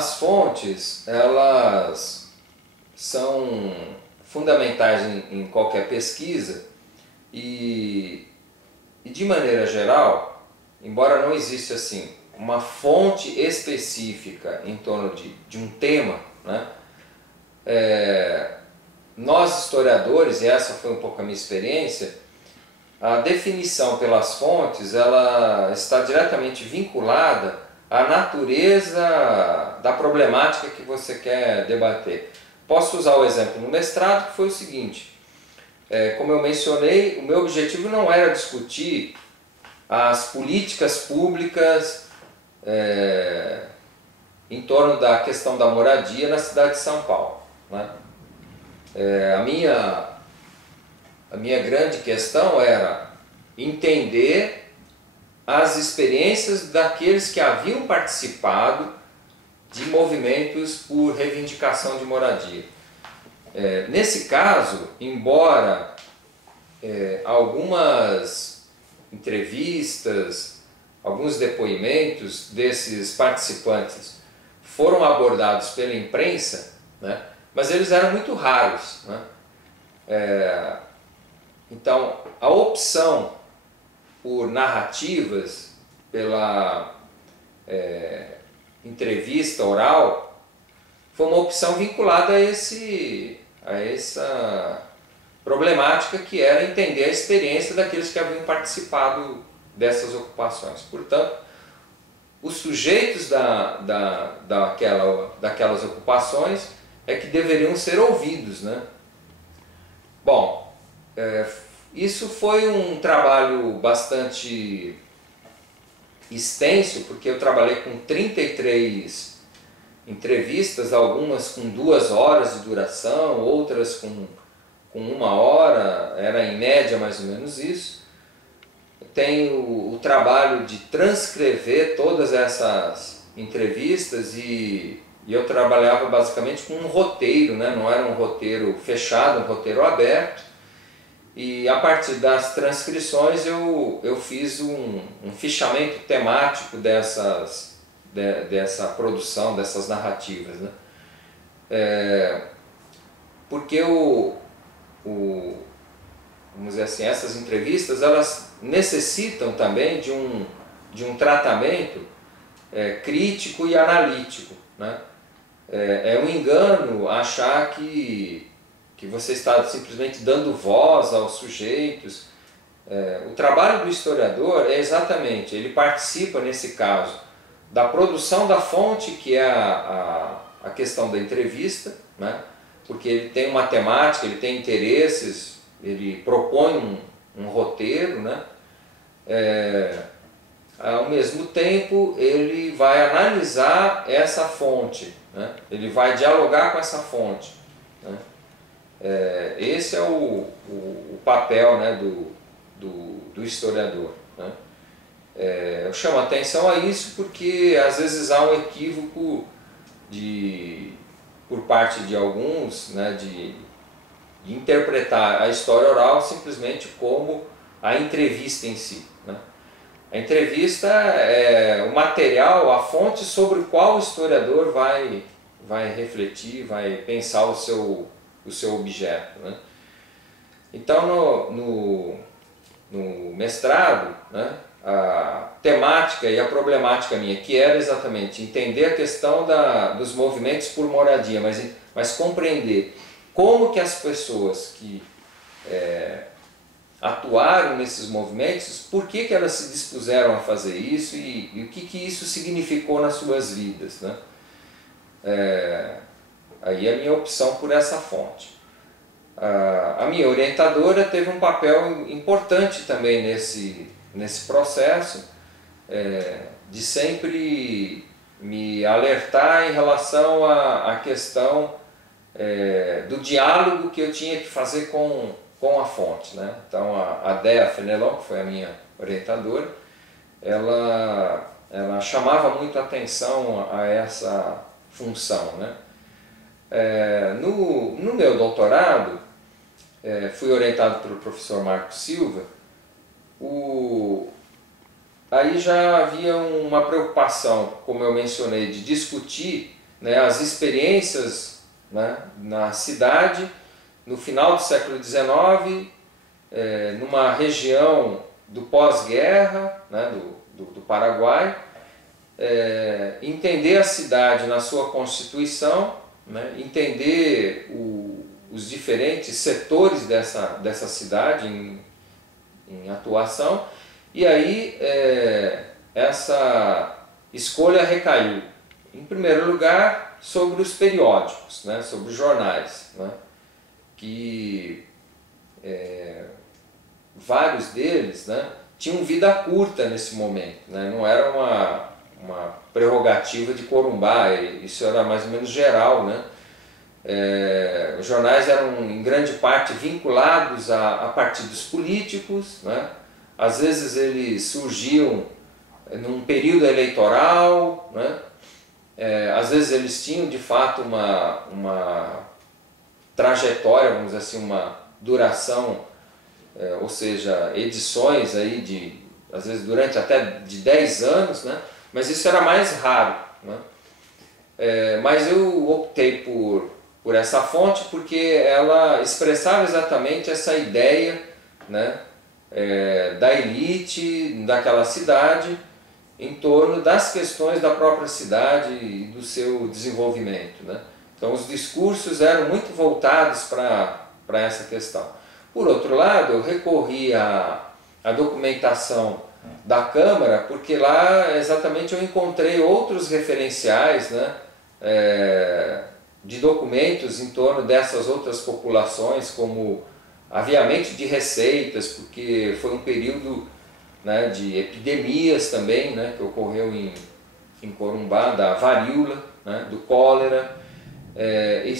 As fontes, elas são fundamentais em qualquer pesquisa e de maneira geral, embora não exista assim uma fonte específica em torno de um tema, né? Nós historiadores, e essa foi um pouco a minha experiência, a definição pelas fontes ela está diretamente vinculada à natureza da problemática que você quer debater. Posso usar o exemplo no mestrado, que foi o seguinte: como eu mencionei, o meu objetivo não era discutir as políticas públicas em torno da questão da moradia na cidade de São Paulo, né? A minha grande questão era entender as experiências daqueles que haviam participado de movimentos por reivindicação de moradia. Nesse caso, embora algumas entrevistas, alguns depoimentos desses participantes foram abordados pela imprensa, né, mas eles eram muito raros, né? Então, a opção por narrativas, pela entrevista oral, foi uma opção vinculada a essa problemática que era entender a experiência daqueles que haviam participado dessas ocupações. Portanto, os sujeitos daquelas ocupações é que deveriam ser ouvidos, né? Bom, isso foi um trabalho bastante extenso, porque eu trabalhei com 33 entrevistas, algumas com 2 horas de duração, outras com 1 hora, era em média mais ou menos isso. Tenho o trabalho de transcrever todas essas entrevistas e eu trabalhava basicamente com um roteiro, né? Não era um roteiro fechado, um roteiro aberto. E a partir das transcrições eu fiz um fichamento temático dessa produção, dessas narrativas, né? Porque vamos dizer assim, essas entrevistas elas necessitam também de um tratamento crítico e analítico, né? É um engano achar que você está simplesmente dando voz aos sujeitos. O trabalho do historiador é exatamente, ele participa nesse caso da produção da fonte, que é a questão da entrevista, né? Porque ele tem uma temática, ele tem interesses, ele propõe um roteiro, né? Ao mesmo tempo ele vai analisar essa fonte, né? Ele vai dialogar com essa fonte, né? Esse é o papel, né, do historiador, né? Eu chamo a atenção a isso porque às vezes há um equívoco por parte de alguns, né, de interpretar a história oral simplesmente como a entrevista em si, né? A entrevista é o material, a fonte sobre o qual o historiador vai refletir, vai pensar o seu objeto, né? Então, no mestrado, né, a temática e a problemática minha, que era exatamente entender a questão dos movimentos por moradia, mas compreender como que as pessoas que atuaram nesses movimentos, por que elas se dispuseram a fazer isso e o que isso significou nas suas vidas, né? Aí a minha opção por essa fonte. A minha orientadora teve um papel importante também nesse processo, de sempre me alertar em relação à questão do diálogo que eu tinha que fazer com a fonte, né? Então a Dea Fenelon, que foi a minha orientadora, ela chamava muito a atenção a essa função, né? No meu doutorado, fui orientado pelo professor Marco Silva. Aí já havia uma preocupação, como eu mencionei, de discutir né, as experiências, né, na cidade no final do século XIX, numa região do pós-guerra, né, do Paraguai, entender a cidade na sua constituição, né, entender os diferentes setores dessa cidade em atuação, e aí essa escolha recaiu, em primeiro lugar, sobre os periódicos, né, sobre os jornais, né, que vários deles, né, tinham vida curta nesse momento, né, não era uma prerrogativa de Corumbá, isso era mais ou menos geral, né. Os jornais eram em grande parte vinculados a partidos políticos, né, às vezes eles surgiam num período eleitoral, né, às vezes eles tinham de fato uma trajetória, vamos dizer assim, uma duração, ou seja, edições aí às vezes durante até de 10 anos, né? Mas isso era mais raro, né? Mas eu optei por essa fonte porque ela expressava exatamente essa ideia, né, da elite daquela cidade em torno das questões da própria cidade e do seu desenvolvimento, né? Então os discursos eram muito voltados para essa questão. Por outro lado, eu recorri à documentação da Câmara, porque lá exatamente eu encontrei outros referenciais, né, de documentos em torno dessas outras populações, como aviamento de receitas, porque foi um período, né, de epidemias também, né, que ocorreu em Corumbá, da varíola, né, do cólera. E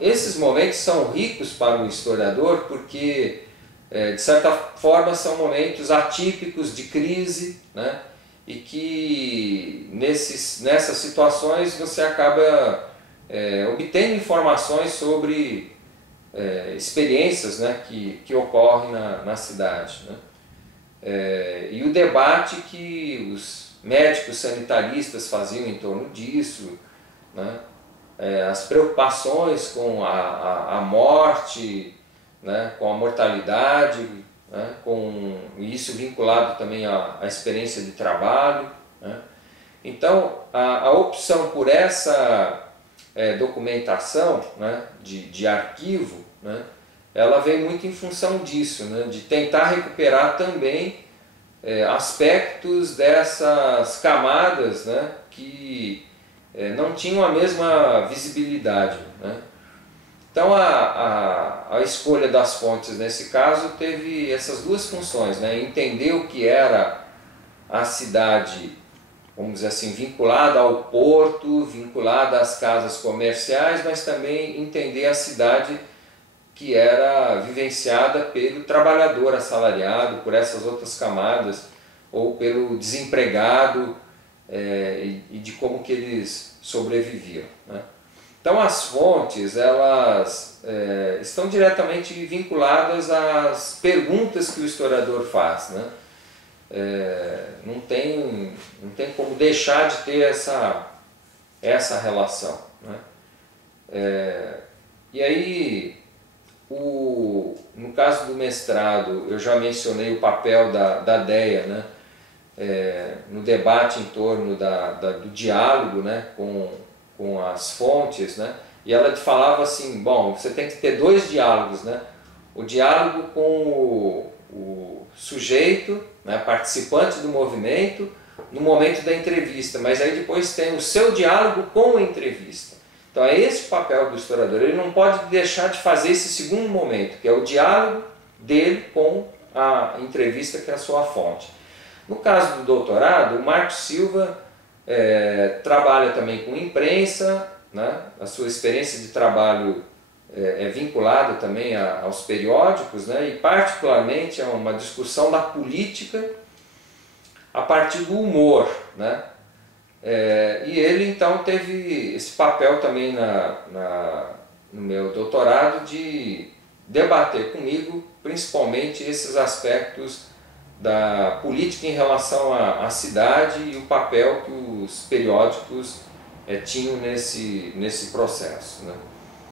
esses momentos são ricos para o historiador porque, de certa forma, são momentos atípicos de crise, né, e que nessas situações você acaba obtendo informações sobre experiências, né, que ocorrem na cidade, né. E o debate que os médicos sanitaristas faziam em torno disso, né, as preocupações com a morte, né, com a mortalidade, né, com isso vinculado também à experiência de trabalho, né. Então a opção por essa documentação, né, de arquivo, né, ela veio muito em função disso, né, de tentar recuperar também aspectos dessas camadas, né, que não tinham a mesma visibilidade, né. Então a escolha das fontes nesse caso teve essas duas funções, né, entender o que era a cidade, vamos dizer assim, vinculada ao porto, vinculada às casas comerciais, mas também entender a cidade que era vivenciada pelo trabalhador assalariado, por essas outras camadas, ou pelo desempregado, e de como que eles sobreviviam, né? Então as fontes, elas estão diretamente vinculadas às perguntas que o historiador faz, né? Não tem como deixar de ter essa relação, né? E aí, no caso do mestrado, eu já mencionei o papel da DEA, né, no debate em torno do diálogo, né, com as fontes, né, e ela falava assim, bom, você tem que ter dois diálogos, né, o diálogo com o sujeito, né, participante do movimento, no momento da entrevista, mas aí depois tem o seu diálogo com a entrevista. Então é esse o papel do historiador, ele não pode deixar de fazer esse segundo momento, que é o diálogo dele com a entrevista, que é a sua fonte. No caso do doutorado, o Marcos Silva trabalha também com imprensa, né? A sua experiência de trabalho é vinculada também aos periódicos, né? E particularmente a uma discussão da política a partir do humor, né? E ele então teve esse papel também no meu doutorado de debater comigo principalmente esses aspectos da política em relação à cidade e o papel que os periódicos tinham nesse processo, né?